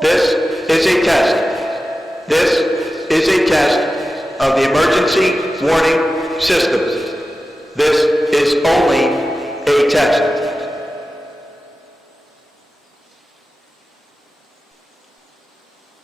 This is a test. This is a test of the emergency warning system. This is only a test.